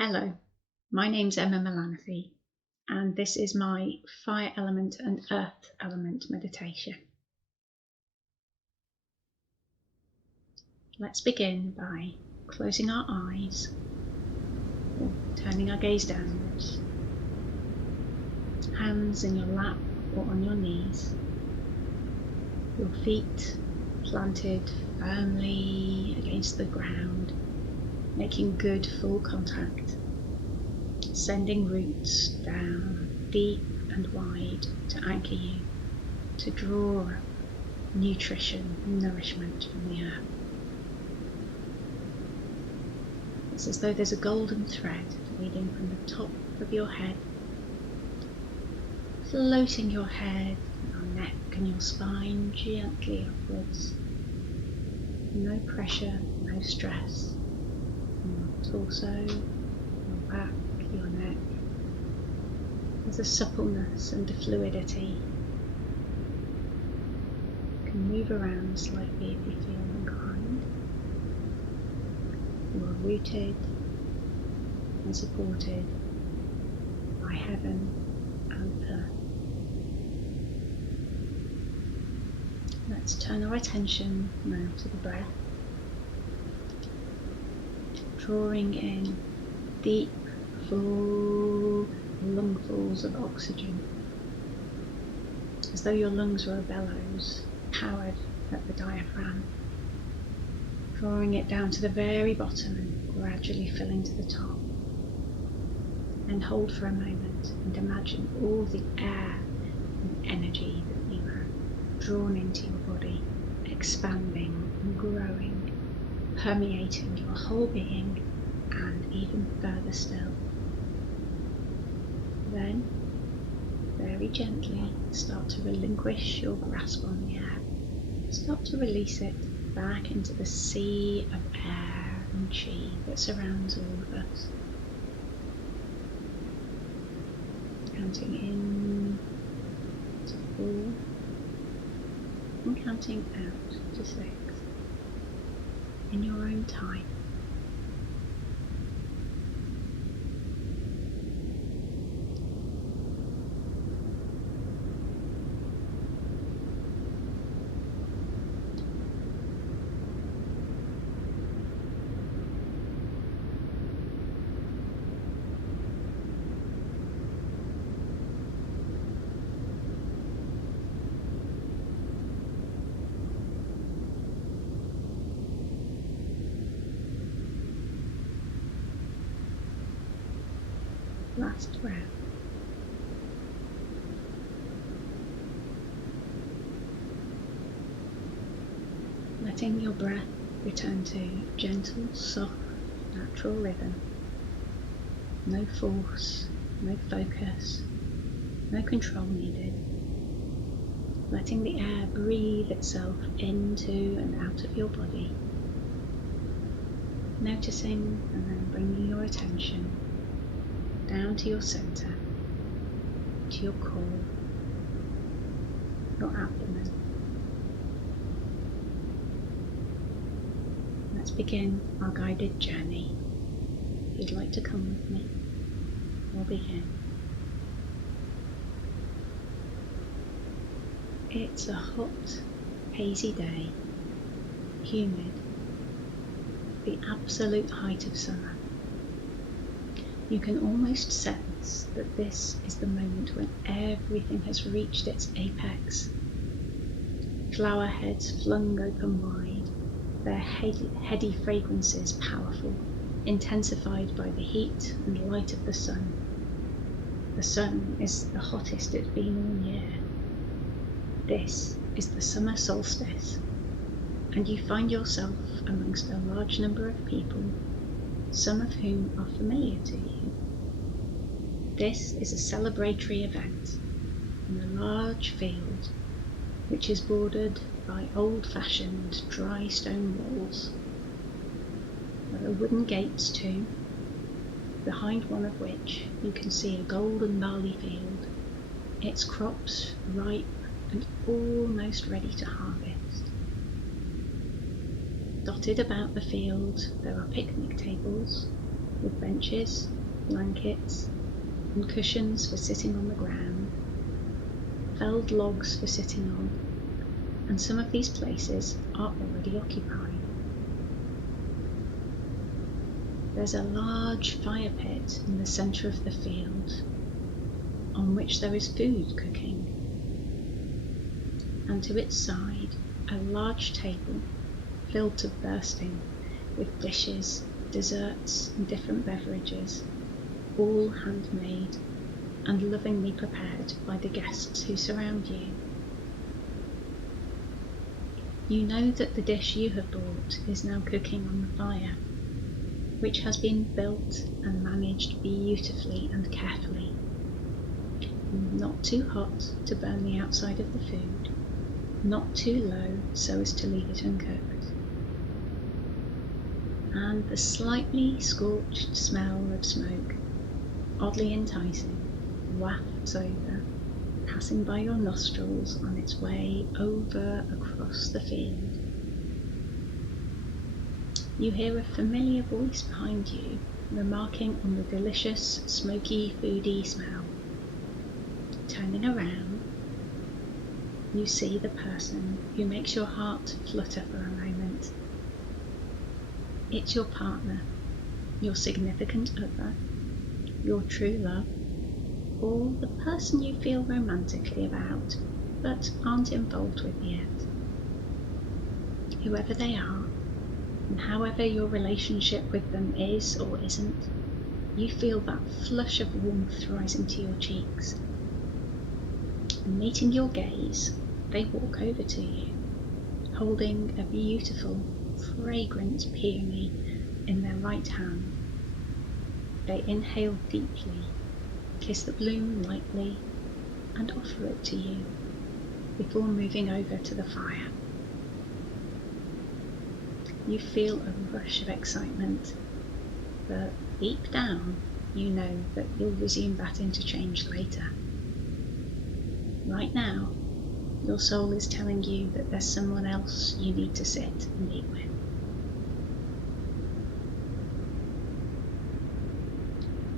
Hello, my name's Ema Melanaphy, and this is my Fire Element and Earth Element meditation. Let's begin by closing our eyes or turning our gaze downwards. Hands in your lap or on your knees. Your feet planted firmly against the ground, making good full contact, sending roots down deep and wide to anchor you, to draw up nutrition and nourishment from the earth. It's as though there's a golden thread leading from the top of your head, floating your head, your neck and your spine gently upwards. No pressure, no stress. Your torso, your back, your neck. There's a suppleness and a fluidity. You can move around slightly if you feel inclined. You are rooted and supported by heaven and earth. Let's turn our attention now to the breath. Drawing in deep, full lungfuls of oxygen, as though your lungs were a bellows, powered at the diaphragm, drawing it down to the very bottom and gradually filling to the top. Then hold for a moment and imagine all the air and energy that you have drawn into your body, expanding and growing, permeating your whole being and even further still. Then, very gently, start to relinquish your grasp on the air. Start to release it back into the sea of air and chi that surrounds all of us. Counting in to 4 and counting out to 6 in your own time. Last breath. Letting your breath return to gentle, soft, natural rhythm. No force, no focus, no control needed. Letting the air breathe itself into and out of your body. Noticing and then bringing your attention down to your center, to your core, your abdomen. Let's begin our guided journey. If you'd like to come with me, we'll begin. It's a hot, hazy day, humid, the absolute height of summer. You can almost sense that this is the moment when everything has reached its apex. Flower heads flung open wide, their heady fragrances powerful, intensified by the heat and light of the sun. The sun is the hottest it's been all year. This is the summer solstice, and you find yourself amongst a large number of people, some of whom are familiar to you. This is a celebratory event in a large field which is bordered by old-fashioned dry stone walls. There are wooden gates too, behind one of which you can see a golden barley field, its crops ripe and almost ready to harvest. Dotted about the field there are picnic tables, with benches, blankets, and cushions for sitting on the ground, felled logs for sitting on, and some of these places are already occupied. There's a large fire pit in the centre of the field, on which there is food cooking, and to its side a large table filled to bursting with dishes, desserts and different beverages, all handmade and lovingly prepared by the guests who surround you. You know that the dish you have brought is now cooking on the fire, which has been built and managed beautifully and carefully. Not too hot to burn the outside of the food, not too low so as to leave it uncooked. And the slightly scorched smell of smoke, oddly enticing, wafts over, passing by your nostrils on its way over across the field. You hear a familiar voice behind you, remarking on the delicious, smoky, foody smell. Turning around, you see the person who makes your heart flutter for a moment. It's your partner, your significant other, your true love, or the person you feel romantically about but aren't involved with yet. Whoever they are, and however your relationship with them is or isn't, you feel that flush of warmth rising to your cheeks. And meeting your gaze, they walk over to you, holding a beautiful, fragrant peony in their right hand. They inhale deeply, kiss the bloom lightly, and offer it to you before moving over to the fire. You feel a rush of excitement, but deep down you know that you'll resume that interchange later. Right now, your soul is telling you that there's someone else you need to sit and eat with.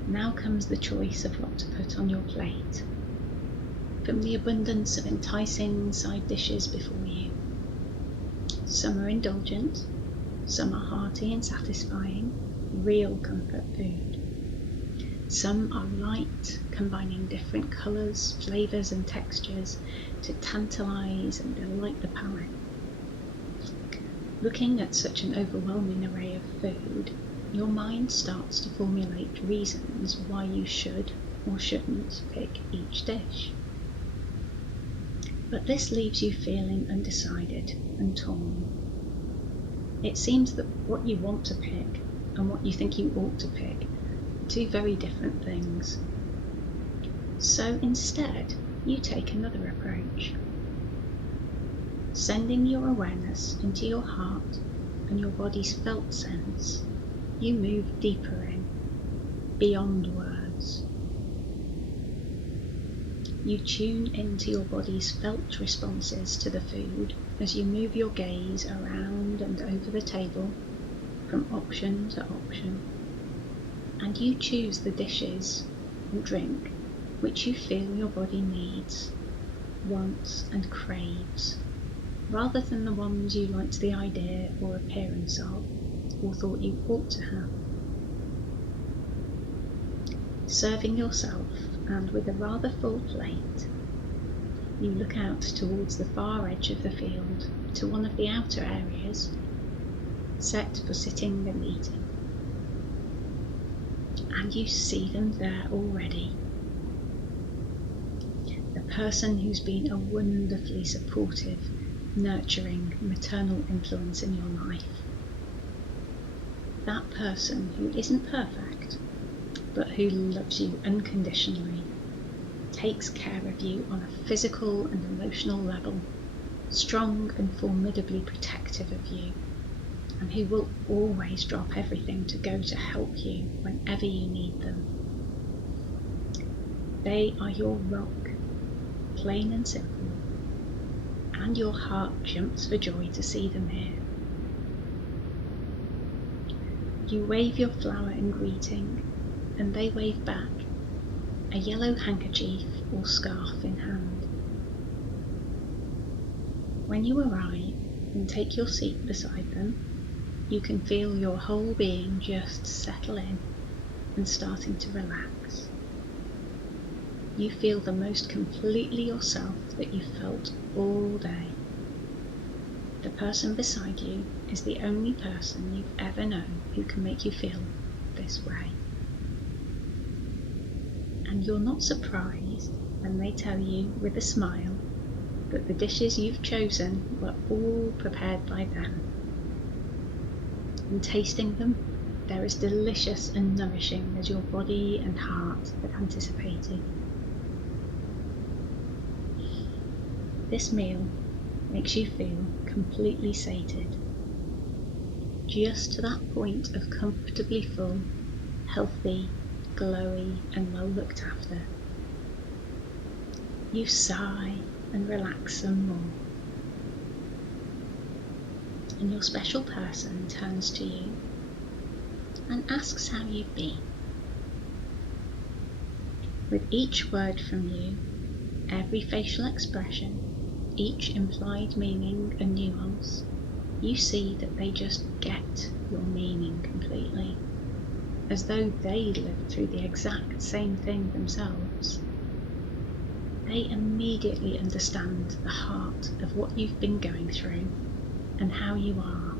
Now comes the choice of what to put on your plate. From the abundance of enticing side dishes before you. Some are indulgent, some are hearty and satisfying, real comfort food. Some are light, combining different colours, flavours and textures to tantalise and delight the palate. Looking at such an overwhelming array of food, your mind starts to formulate reasons why you should or shouldn't pick each dish. But this leaves you feeling undecided and torn. It seems that what you want to pick and what you think you ought to pick are two very different things. So instead, you take another approach. Sending your awareness into your heart and your body's felt sense, you move deeper in, beyond words. You tune into your body's felt responses to the food as you move your gaze around and over the table, from option to option, and you choose the dishes and drink which you feel your body needs, wants and craves, rather than the ones you liked the idea or appearance of, or thought you ought to have. Serving yourself, and with a rather full plate, you look out towards the far edge of the field to one of the outer areas, set for sitting and eating. And you see them there already. The person who's been a wonderfully supportive, nurturing, maternal influence in your life. That person who isn't perfect, but who loves you unconditionally, takes care of you on a physical and emotional level, strong and formidably protective of you, and who will always drop everything to go to help you whenever you need them. They are your rock, plain and simple, and your heart jumps for joy to see them here. You wave your flower in greeting, and they wave back, a yellow handkerchief or scarf in hand. When you arrive and take your seat beside them, you can feel your whole being just settle in and starting to relax. You feel the most completely yourself that you've felt all day. The person beside you is the only person you've ever known who can make you feel this way. And you're not surprised when they tell you with a smile that the dishes you've chosen were all prepared by them. And tasting them, they're as delicious and nourishing as your body and heart had anticipated. This meal makes you feel completely sated, just to that point of comfortably full, healthy, glowy and well looked after. You sigh and relax some more, and your special person turns to you and asks how you've been. With each word from you, every facial expression, each implied meaning and nuance, you see that they just get your meaning completely, as though they lived through the exact same thing themselves. They immediately understand the heart of what you've been going through and how you are,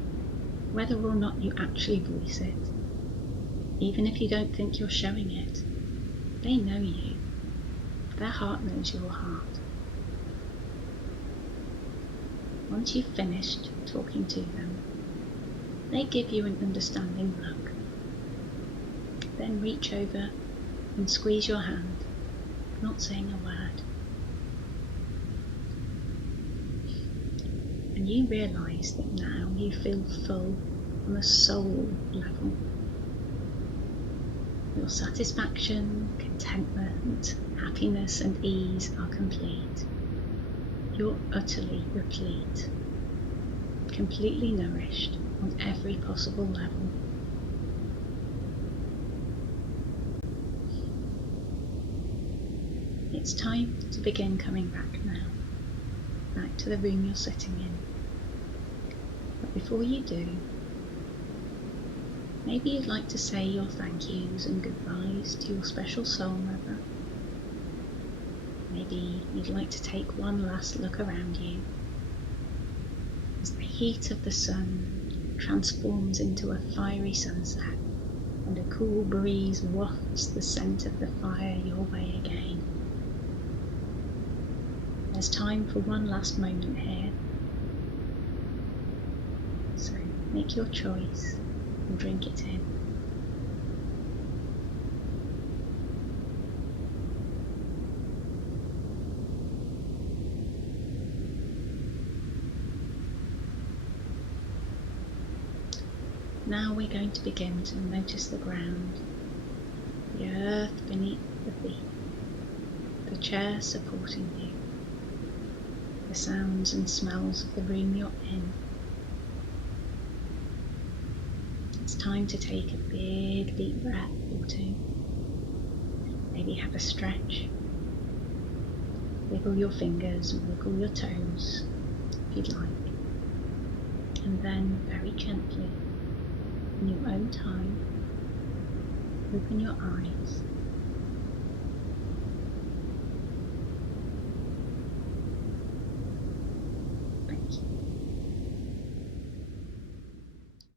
whether or not you actually voice it. Even if you don't think you're showing it, they know you. Their heart knows your heart. Once you've finished talking to them, they give you an understanding look. Then reach over and squeeze your hand, not saying a word. And you realise that now you feel full on a soul level. Your satisfaction, contentment, happiness and ease are complete. You're utterly replete, completely nourished on every possible level. It's time to begin coming back now, back to the room you're sitting in. But before you do, maybe you'd like to say your thank yous and goodbyes to your special soul mother. Maybe you'd like to take one last look around you as the heat of the sun transforms into a fiery sunset and a cool breeze wafts the scent of the fire your way again. There's time for one last moment here, so make your choice and drink it in. Now we're going to begin to notice the ground, the earth beneath the feet, the chair supporting you, the sounds and smells of the room you're in. It's time to take a big deep breath or two. Maybe have a stretch. Wiggle your fingers and wiggle your toes if you'd like. And then very gently, in your own time, open your eyes